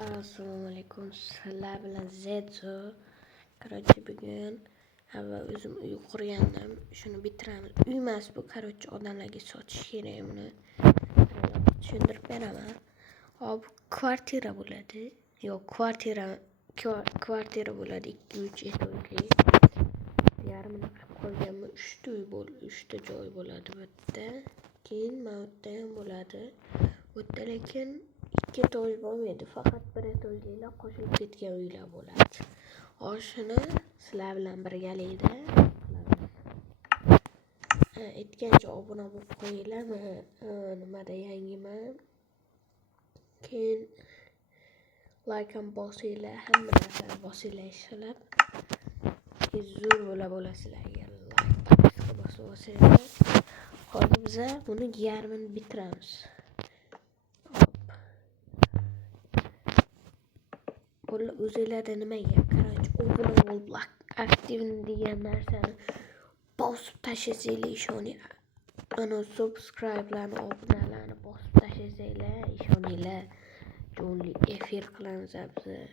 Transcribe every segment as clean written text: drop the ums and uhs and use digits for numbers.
Assalomu alaykum. Sizlar bilan Zedzo. Bugun o'zim uy qurgandim. Shuni bitiramiz. Uy emas bu, odamlarga sotish kerak buni. Tushuntirib beraman. Hop, kvartira bo'ladi. Yo'q, kvartira bo'ladi 2-3 etajli. Yarmini qilib qo'yganman. 3 ta joy bo'ladi bu yerda. Keyin mana bu yerda ham bo'ladi. Bu yerda lekin 2 etoj bo'lmaydi. Faqat 1 etajlilar qo'shilib ketgan uylar bo'ladi. Shuni sizlar bilan birgalikda qilamiz. Aytgancha obuna bo'lib qo'yinglar. Nimada yangiman. Keyin like ham bosinglar, hamma narsani bosinglar ishqilib. Zo'r bo'lasizlarga like bosib olsanglar. Hozir biz buni yarmini bitiramiz. Bular o'zinglarda nimaga? Obuna bo'lib aktivni degan narsani bosib tashlasanglar ishoninglar. Ana subscribe'larni, obunalarni bosib tashlasanglar ishoninglar. Jonli efir qilamiz biz.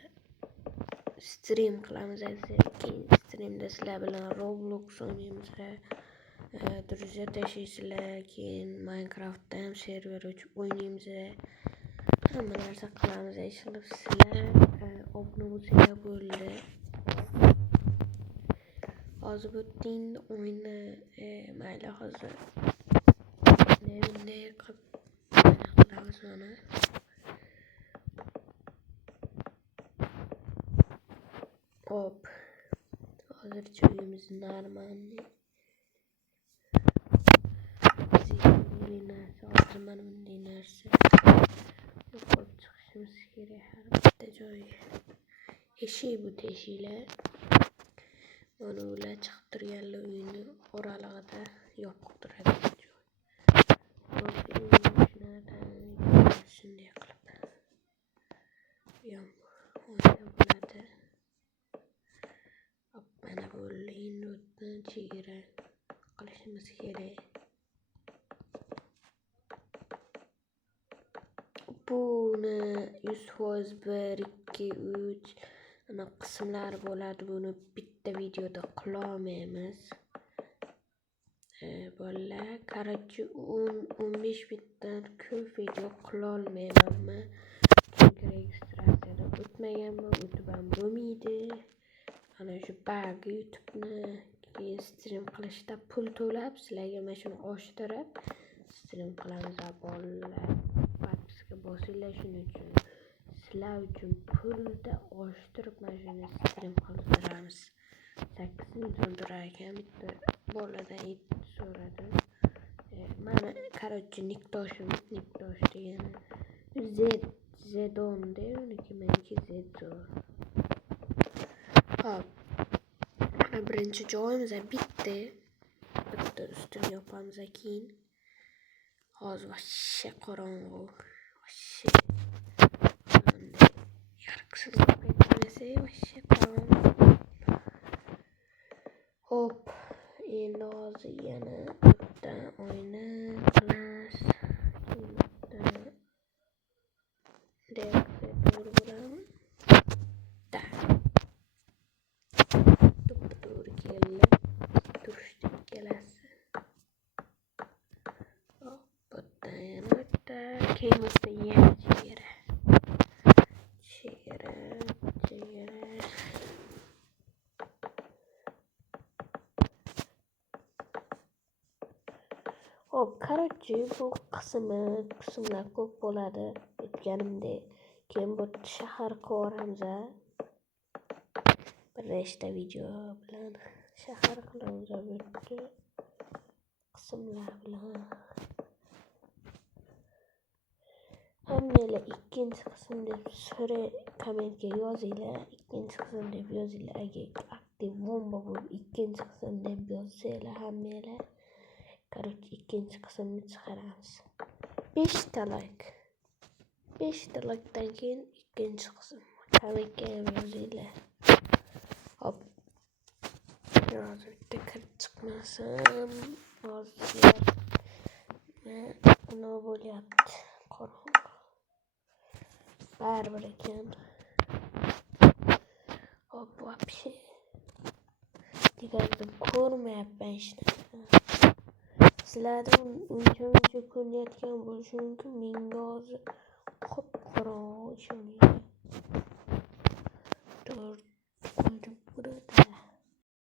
Stream qilamiz keyin streamda sizlar bilan Roblox o'ynaymiz. Druzya tashlaysizlar, keyin Minecraftda ham server ochib o'ynaymiz. Hamma narsa qilamiz. Ishqilib sizlar obuna bo'lsanglar bo'ldi. Hozir bu tinni o'yini mayli hozir. Bunday qilamiz mana. Hop. Hozircha uyimiz normalniy. Hozir mana bunday narsa. Yo'qolib chiqishimiz kerak har bitta joy. Eshik bu teshiklar. Mana ular chiqib turganlar uyni oralig'ida yopiq turadi joy. Shunday qilib. O'yda bo'ladi. Mana bu linotni chegara qilishimiz kerak. Buni 100% 1, 2, 3 ana qismlar bo'ladi. Buni bitta videoda qila olmaymiz. Bolalar, 10-15 bitdan ko'p video qila olmayman. Chunki registratsiyada o'tmaganman, o'tib ham bo'lmaydi. Ana shu bug YouTube'ni keyin stream qilishda pul to'lab, sizlarga mana shuni oshtirib stream qilamiz bolalar. Podpiska bosinglar shuning uchun. Sizlar uchun pulda oshtirib mana shuni stream qilib beramiz. 8 ming so'm turar ekan bitta boladan so'radim. Mana Niktosh degani Zedonda uniki, meniki Zedzo. Hop. Mana birinchi joyimiz bitta ustini yopamiz keyin. Hozir vashshe qorong'u. Vashshe. Yarqsiz ketmasa, vashshe qorong'u. Hop. Endi hozir yana bitta o'yini qilamiz. To'g'ri bo'ladimi? To'g'ri keldi. Turishdi ikkalasi. Hop, bitta yana bitta. Keyin bitta yana chegara. Hop, bu qismlar ko'p bo'ladi. Aytganimdek, keyin bu shahar qilamiz. Bir nechta video bilan shahar qilamiz bu qismlar bilan. Hammalar ikkinchi qism deb kommentga yozinglar. Ikkinchi qism deb yozinglar. Agar aktiv bomba bo'lib ikkinchi qism deb yozsanglar hammalar. Ikkinchi qismni chiqaramiz. 5 ta like. 5 ta likedan keyin ikkinchi qism. Kommentga ham yozinglar. Hop. Hozir bitta kirib chiqmasam, hozir nima bo'lyapti? Qorong'u. baribir ekan. Hop вообще degandim ko'rmayapman hech narsa. Sizlarda uncha ko'rinayotgan bo'lishi mumkin. Menga hozir qop-qorong'i ishoninglar.